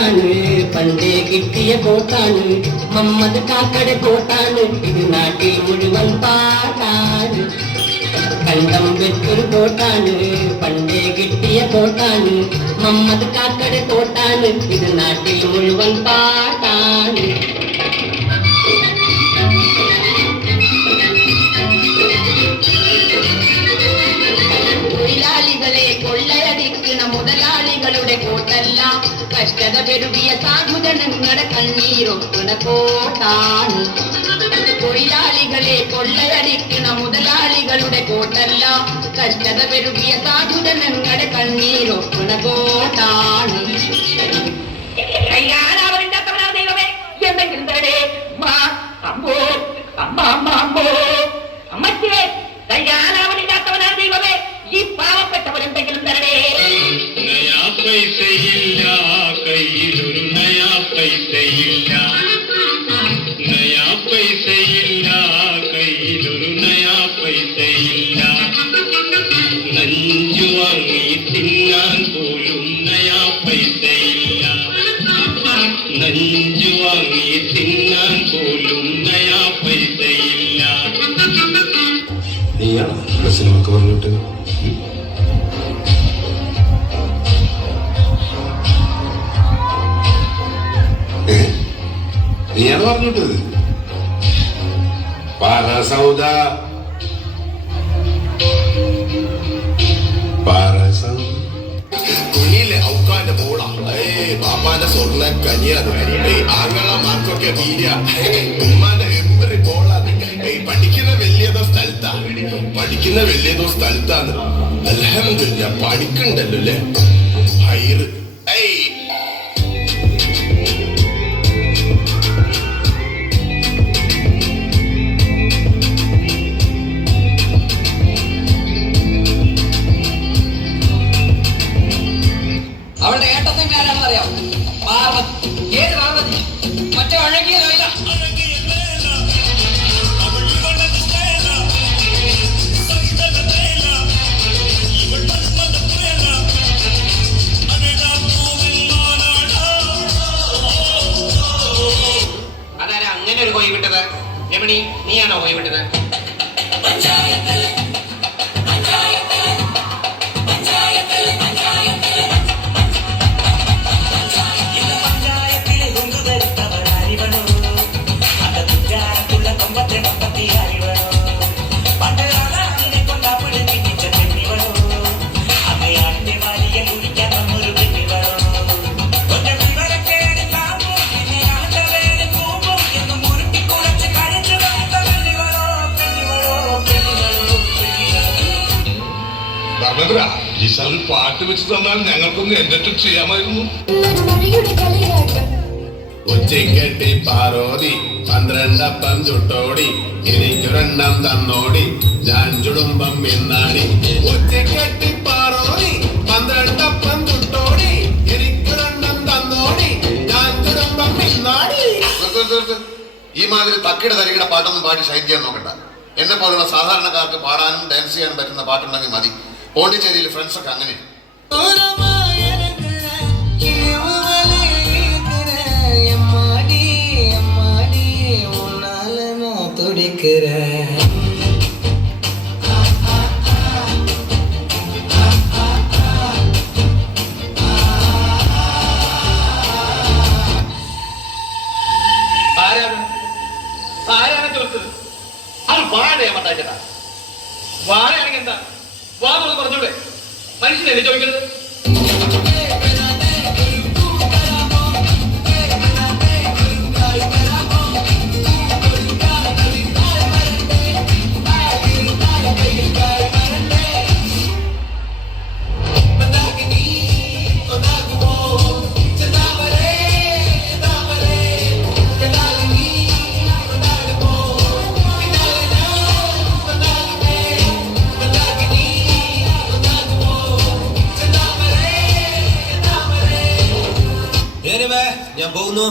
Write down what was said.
കോട്ടാണ്, പണ്ടേ കിട്ടിയ കോട്ടാണ്, മമ്മദ് കാക്കടെ കോട്ടാണ്, ഇത് നാട്ടിൽ മുഴുവൻ പാട്ടാണ്. കണ്ടം വെച്ചൊരു കോട്ടാണ്, പണ്ടേ കിട്ടിയ കോട്ടാണ്, മമ്മദ് കാക്കടെ കോട്ടാണ്, ഇത് നാട്ടിൽ മുഴുവൻ പാട്ടാണ്. തൊഴിലാളികളെ കൊള്ളയടിക്കണ മുതലാളികളുടെ കോട്ടല്ല, കഷ്ടത പെരുകിയ സാധുജനങ്ങളുടെ കണ്ണീരൊക്കണ കോട്ടാണ്. തൊഴിലാളികളെ കൊള്ളയടിക്കണ മുതലാളികളുടെ കോട്ടല്ല, കഷ്ടത പെരുകിയ സാധുജനങ്ങളുടെ കണ്ണീരൊക്കണ കോട്ടാണ്. എന്തെങ്കിലും തരടേ അമ്മോ അമ്മ അമ്മ അമ്മോ അമ്മച്ചേ, കയ്യാനാവണില്ലാത്തവനാ ദൈവമേ, ഈ പാവപ്പെട്ടവരെന്തെങ്കിലും തരടേ. നയാ പൈസയില്ല കയ്യിലൊരു നയാ പൈസയില്ല, നയാ പൈസയില്ല കയ്യിലൊരു നയാ പൈസയില്ല, നഞ്ചു വാങ്ങി തിന്നാൻ പോലും നയാ പൈസയില്ല, നഞ്ചു വാങ്ങി തിന്നാൻ പോലും നയാ പൈസയില്ല. നീയാണോ സിനിമക്ക് പറഞ്ഞിട്ട്? നീയാണ് പറഞ്ഞിട്ടത്? പാറസൗദ കുഞ്ഞിലെ ഔക്കാന്റെ മോള, പാപ്പാന്റെ സ്വർണ്ണ കനിയത്, ആങ്ങള മാർക്കൊക്കെ വീര്യ, ഉമ്മാന്റെ എമ്പറി പോളാണ്. പഠിക്കുന്ന വലിയതോ സ്ഥലത്താണ്. അൽഹംദുലില്ലാ പഠിക്കണ്ടല്ലോ അല്ലേ. ഹൈറ് അവളുടെ ഏട്ടത്തിന്റെ ആരാണെന്ന് അറിയാം? പാർവതി. ഏത് പാർവതി? മറ്റേ അഴകിയ ലൈല. അതാരാ അങ്ങനെ ഒരു കോയി വിട്ടത്? രമണി, നീയാണോ കോയി വിട്ടത്? പാട്ട് വെച്ച് തന്നാൽ ഞങ്ങൾക്കൊന്ന് എന്റർടൈൻ ചെയ്യാമായിരുന്നു. ഉച്ചക്കെട്ടി പാറോടി 12 അപ്പം ചുട്ടോടി, എനിക്കൊരെണ്ണം തന്നോടി, ഞാൻ ചുടുമ്പം എന്നാടി. ഉച്ചക്കെട്ടി പാറോടി 12 അപ്പം ചുട്ടോടി, എനിക്കൊരെണ്ണം തന്നോടി, ഞാൻ ചുടുമ്പം എന്നാടി. ഈ മാതിരി തക്കിട തരികിട പാട്ടൊന്നും പാടി ഷൈൻ ചെയ്യാൻ നോക്കണ്ട. എന്നെ പോലുള്ള സാധാരണക്കാർക്ക് പാടാനും ഡാൻസ് ചെയ്യാനും പറ്റുന്ന പാട്ടുണ്ടെങ്കിൽ മതി. പോണ്ടിച്ചേരിയിൽ ഫ്രണ്ട്സൊക്കെ അങ്ങനെ. ആരാണ് ചോദിച്ചത്? അത് വാഴയാമട്ടാ. വാഴയാണെങ്കിൽ എന്താ? വാ തുറന്ന് പറഞ്ഞൂടെ? മനുഷ്യനല്ലേ ചോദിക്കുന്നത്? ഞാൻ പോകുന്നു.